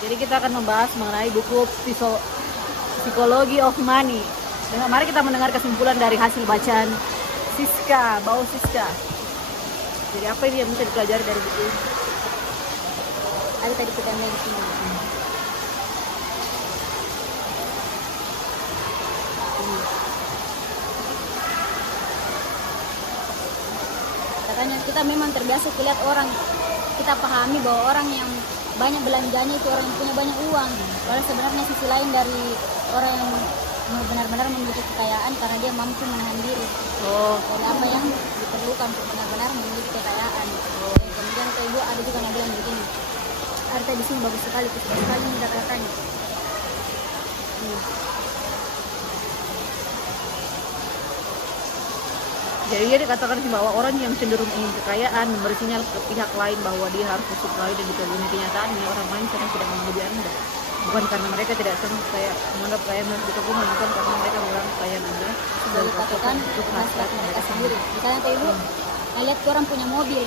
Jadi kita akan membahas mengenai buku Psychology of Money. Dan mari kita mendengar kesimpulan dari hasil bacaan Siska, Bau Siska. Jadi apa ini yang bisa dipelajari dari buku ini? Ada tadi kita di sini. Katanya kita memang terbiasa lihat orang, kita pahami bahwa orang yang banyak belanjanya itu orang yang punya banyak uang. Padahal sebenarnya sisi lain dari orang yang benar-benar memiliki kekayaan karena dia mampu menahan diri dari apa yang diperlukan untuk benar-benar memiliki kekayaan. Kemudian ke ibu ada juga yang bilang begini, artinya di sini bagus sekali ini kata-katanya. Jadi dia dikatakan sih bahwa orang yang cenderung ingin kekayaan memberi sinyal ke pihak lain bahwa dia harus disuplai dan dikagumi kenyataannya orang lain karena tidak mengagumi Anda. Bukan karena mereka tidak senang kayak menganggap kekayaan harus dikagumi, bukan karena mereka menganggap kekayaan Anda Sudah dikatakan untuk hasrat mereka sendiri. Misalnya kayak ibu, lihat orang punya mobil,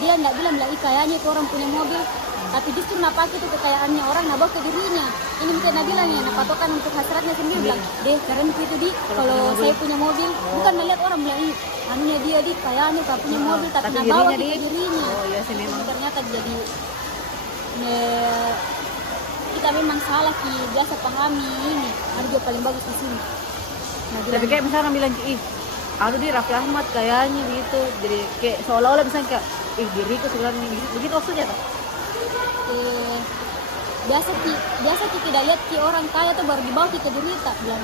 dia nggak bilang kayaknya itu orang punya mobil, tapi justru pakai itu kekayaannya orang bawa ke dirinya. Ini mungkin bilang ya, patokan untuk hasratnya sendiri bilang, deh keren itu di kalau saya punya mobil, bukan melihat orang bilang ih, anehnya dia di kayaknya tak punya mobil, tapi bawa ke dirinya. Iya sih memang. Ternyata jadi kita memang salah ki biasa pahami ini. Ada juga paling bagus di sini. Tapi kayak misalnya bilang ih, aduh di Raffi Ahmad kayaknya gitu, jadi kayak seolah-olah misalnya kayak diriku sebenarnya begitu maksudnya tak? Biasa ki tidak lihat ki orang kaya tuh baru dibawa ki ke derita, bilang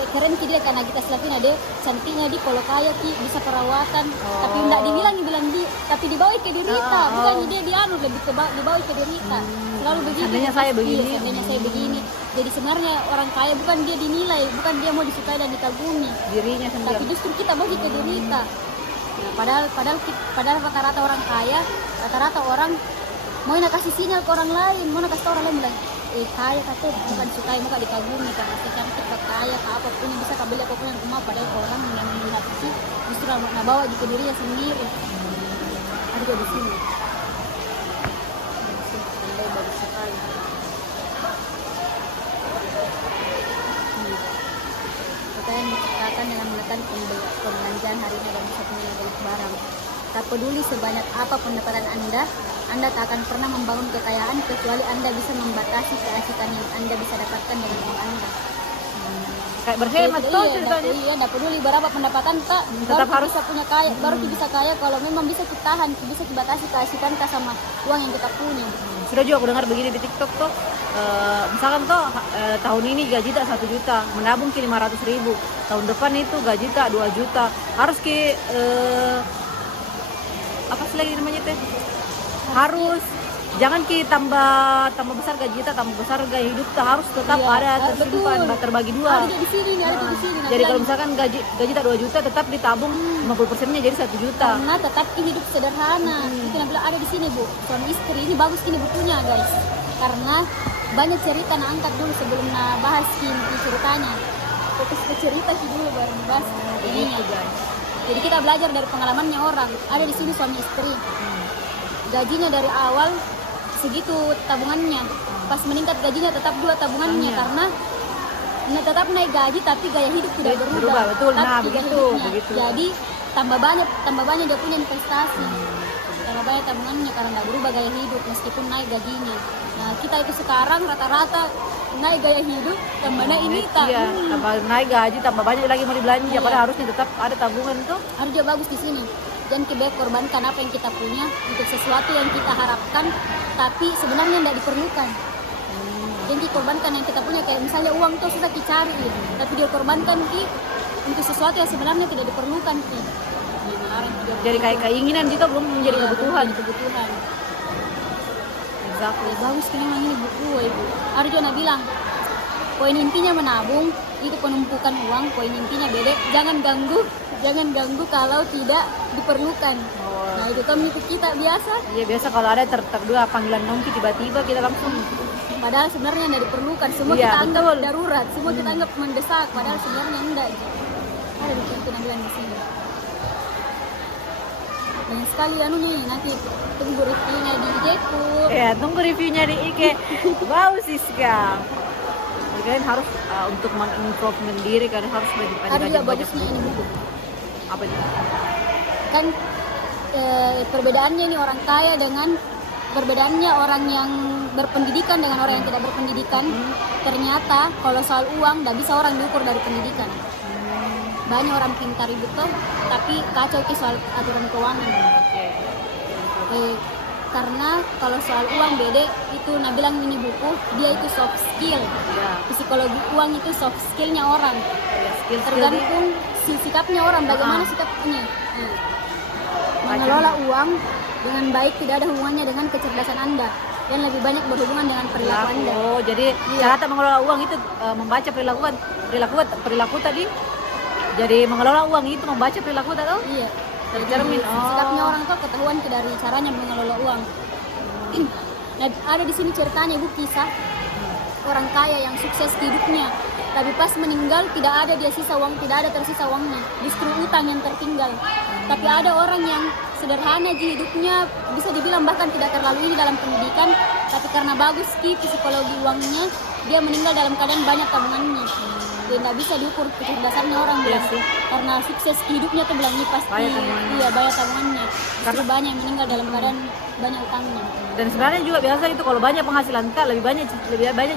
keren ki dia karena kita selatin ada cantiknya di kalau kaya ki bisa perawatan, tapi enggak dibilang di tapi dibawa ke derita, bukan dia dianu lebih ke dibawa ke derita. Selalu begini. Seandainya saya begini. Seandainya saya begini. Jadi sebenarnya orang kaya bukan dia dinilai, bukan dia mau disukai dan dikagumi, dirinya sendiri. tapi justru kita bawa ke derita. Nah, padahal rata-rata orang kaya, rata-rata orang mau nak kasih sinyal ke orang lain, mau nak kasih orang lain bilang, kaya kata bukan sukai, mau dikagumi karena saya cantik, kaya, apapun yang bisa kabel apapun yang mau. Padahal orang yang melihat itu justru nak bawa ke dirinya sendiri. Ada juga di sini. Bagus sekali. Katanya dikatakan dengan menekan pembelanjaan harinya dan bisa punya banyak barang. Tak peduli sebanyak apa pendapatan Anda tak akan pernah membangun kekayaan kecuali Anda bisa membatasi keasikan yang Anda bisa dapatkan dengan uang Anda. Kayak berhemat tuh ceritanya. Iya, tidak peduli berapa pendapatan tak, tetap baru harus bisa punya kaya, baru bisa kaya kalau memang bisa ditahan, bisa dibatasi keasikan kita sama uang yang kita punya. Sudah juga aku dengar begini di TikTok tuh, misalkan tuh tahun ini gaji tak 1 juta, menabung ke 500.000, tahun depan itu gaji tak 2 juta, harus ke apa sih lagi namanya teh? Harus jangan ki tambah besar gaji kita, tambah besar gaya hidup kita harus tetap ada tersimpan, terbagi dua. Ada di sini, ada di sini. Jadi kalau misalkan gaji tak 2 juta tetap ditabung 50%-nya jadi 1 juta. Karena tetap hidup sederhana. Itu yang bilang ada di sini bu, suami istri ini bagus ini bukunya guys. Karena banyak cerita angkat dulu sebelum bahas ceritanya. Fokus ke cerita sih dulu baru dibahas ini guys. Jadi kita belajar dari pengalamannya orang. Ada di sini suami istri. Gajinya dari awal segitu tabungannya, pas meningkat gajinya tetap 2 tabungannya karena tetap naik gaji tapi gaya hidup tidak berubah. Betul, nah begitu. Jadi tambah banyak dia punya investasi, tambah banyak tabungannya karena nggak berubah gaya hidup meskipun naik gajinya. Nah kita itu sekarang rata-rata naik gaya hidup tambah naik ini tambah naik gaji tambah banyak lagi mau dibelanja, padahal harusnya tetap ada tabungan tuh. Harus juga bagus di sini. Dan kita korbankan apa yang kita punya untuk sesuatu yang kita harapkan tapi sebenarnya tidak diperlukan. Dan kita korbankan yang kita punya kayak misalnya uang tuh susah dicari tapi dia korbankan untuk sesuatu yang sebenarnya tidak diperlukan Jadi kayak keinginan kita belum menjadi kebutuhan. Exactly. Bagus kan memang ini buku ibu. Arjuna bilang poin intinya menabung itu penumpukan uang, poin intinya beda, jangan ganggu kalau tidak diperlukan. Nah itu kan mengikut kita biasa. Iya biasa kalau ada terdua panggilan nongki tiba-tiba kita langsung. Padahal sebenarnya tidak diperlukan, semua kita anggap darurat, semua kita anggap mendesak, padahal sebenarnya enggak. Ada di sini bilang di sini. banyak sekali anunya ini. Nanti tunggu reviewnya di IG ku. Ya, tunggu reviewnya di IG. Wow, Siska. Kalian harus untuk mengimprovement diri, kalian harus Ada juga banyak bagusnya ini buku. apa itu? Kan perbedaannya ini orang kaya dengan perbedaannya orang yang berpendidikan dengan orang yang tidak berpendidikan. Ternyata kalau soal uang tidak bisa orang diukur dari pendidikan. Banyak orang pintar itu tuh, tapi kacau ke soal aturan keuangan. Karena kalau soal uang beda itu nah bilang ini buku dia itu soft skill. Psikologi uang itu soft skillnya orang. Tergantung sikapnya orang, bagaimana sikapnya. Mengelola uang dengan baik tidak ada hubungannya dengan kecerdasan Anda, yang lebih banyak berhubungan dengan perilaku Anda. Oh, jadi cara mengelola uang itu membaca perilaku tadi. Jadi mengelola uang itu membaca perilaku tadi. Iya. Tercermin. Sikapnya orang tuh ketahuan dari caranya mengelola uang. Nah, ada di sini ceritanya ibu kisah orang kaya yang sukses hidupnya, tapi pas meninggal tidak ada dia sisa uang, tidak ada tersisa uangnya, justru utang yang tertinggal. Tapi ada orang yang sederhana di hidupnya, bisa dibilang bahkan tidak terlalu ini dalam pendidikan, tapi karena bagus psikologi uangnya, dia meninggal dalam keadaan banyak tabungannya. Dia tidak bisa diukur kecerdasannya orang bilang sih, karena sukses hidupnya tuh bilang ini pasti banyak tabungannya. Karena banyak yang meninggal dalam keadaan banyak utangnya. Dan sebenarnya juga biasa itu kalau banyak penghasilan kak lebih banyak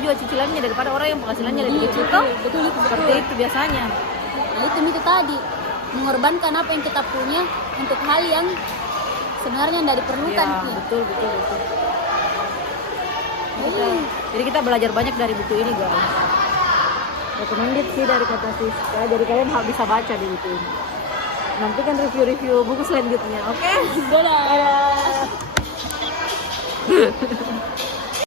juga cicilannya daripada orang yang penghasilannya lebih kecil tuh. Betul. Seperti itu biasanya. Nah itu tadi mengorbankan apa yang kita punya untuk hal yang sebenarnya tidak diperlukan. Iya, betul. Jadi kita belajar banyak dari buku ini guys. Recommended sih dari kata Siska, jadi kalian bisa baca di buku ini. Nantikan review buku selanjutnya, oke? Dadah.